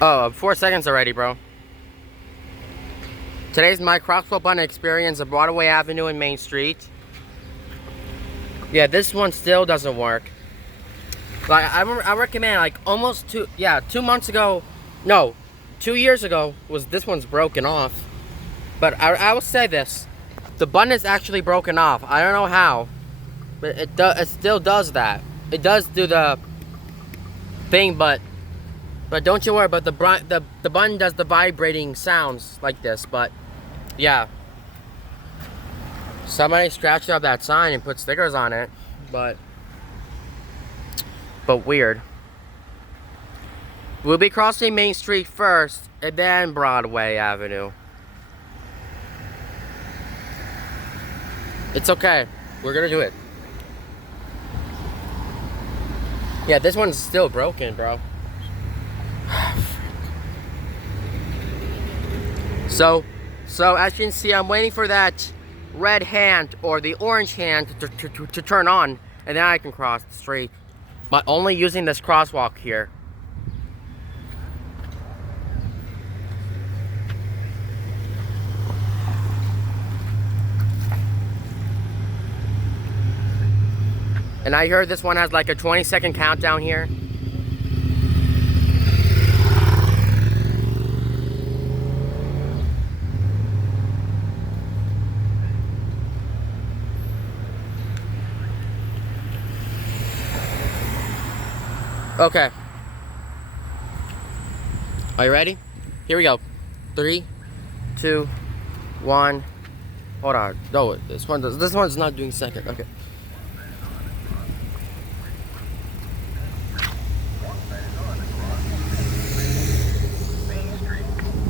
Oh, 4 seconds already, bro. Today's my crosswalk button experience of Broadway Avenue and Main Street. Yeah, this one still doesn't work. Like, I recommend, like, almost 2 months ago, no, 2 years ago, this one's broken off. But I will say this, the button is actually broken off. I don't know how, but it still does that. It does do the thing, but don't you worry, but the button does the vibrating sounds like this, but yeah. Somebody scratched up that sign and put stickers on it, but weird. We'll be crossing Main Street first, and then Broadway Avenue. It's okay. We're gonna do it. Yeah, this one's still broken, bro. So as you can see, I'm waiting for that red hand or the orange hand to turn on, and then I can cross the street. But only using this crosswalk here. And I heard this one has like a 20-second countdown here. Okay. Are you ready? Here we go. 3, 2, 1. Hold on. No, this one's not doing second. Okay.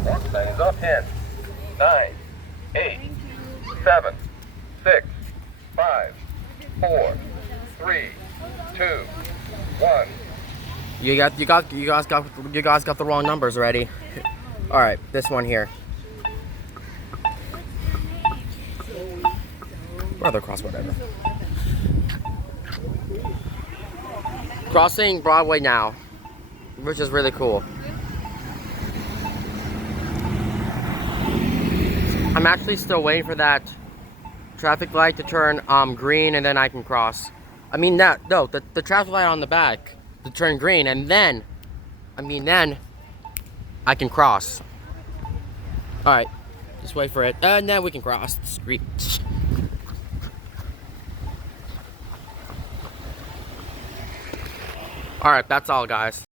Walk lanes up 10, 9, 8, 7, 6, 5, 4, 3, 2, 1. You guys got the wrong numbers already. All right, this one here. Rather cross whatever. Crossing Broadway now, which is really cool. I'm actually still waiting for that traffic light to turn green, and then I can cross. I mean the traffic light on the back to turn green, and then I can cross. All right, just wait for it, and then we can cross the street. All right, that's all, guys.